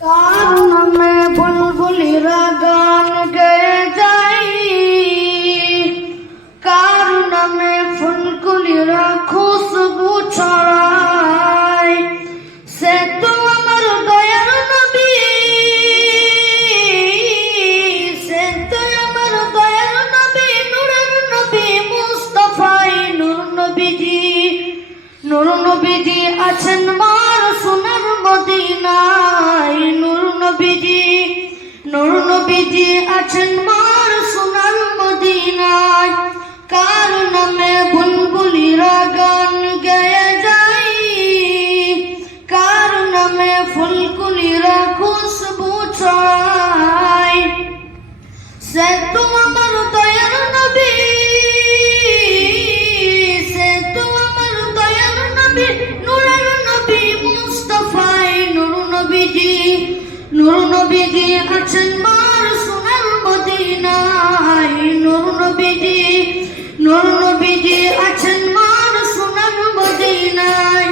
কার নামে বুলবুলিরা গান গেয়ে যায়, কার নামে ফুলকুলিরা খুশবু ছড়ায়, সে তো আমার দয়ার নবী, সে তো আমার দয়ার নবী, নূরের নবী মুস্তাফাই নূর নবীজি। নূর নবীজি আছেন মার সোনার মদিনায়, নূর নবীজি, নূর নবীজি আছেন মার সোনার মদিনায়। কার নামে বুলবুলিরা গান গেয়ে যায়, কার নামে ফুলকুলিরা খুশবু ছড়ায়, সে তো আমার দয়ার নবী, সে তো আমার দয়ার নবী, নূরের নবী মুস্তাফাই নূর নবীজি। নূর নবীজি আছেন মার সোনার মদিনায়, নূর নবীজি, নূর নবীজি আছেন মার সোনার মদিনায়।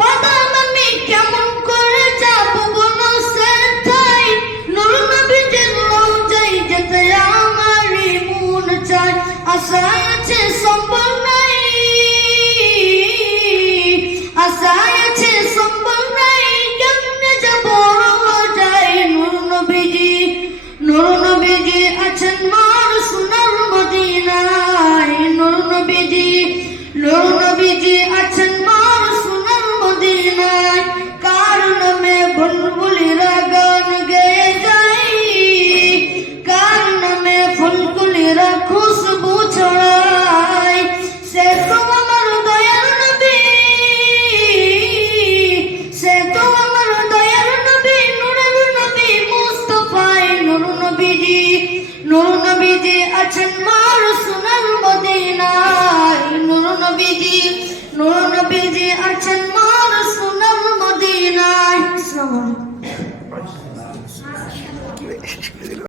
বাদাম আমি কেমন করে যাব বলো সেটাই, নূর নবীজির রওজায় যেতে আমারই মন চায়। আশা আছে সম্বল নাই, আশা আছে সম্বল নাই, কেমনে যাব রওজায়। নূর নবীজি, নূর নবীজি আছেন মার সোনার মদিনায়, নূর নবীজি, নূর নবীজি আছেন মার সোনার মদিনায়। কার নামে বুলবুলিরা গান গেয়ে যায়, কার নামে ফুলকুলিরা খুশবু ছড়ায়, সে তো আমার দয়ার নবী, সে তো আমার দয়ার নবী, নূরের নবী মুস্তাফাই নূর নবীজি। নূর নবীজি আছেন মার সোনার মদিনায়, নূর নবীজি, নূর নবীজি আছেন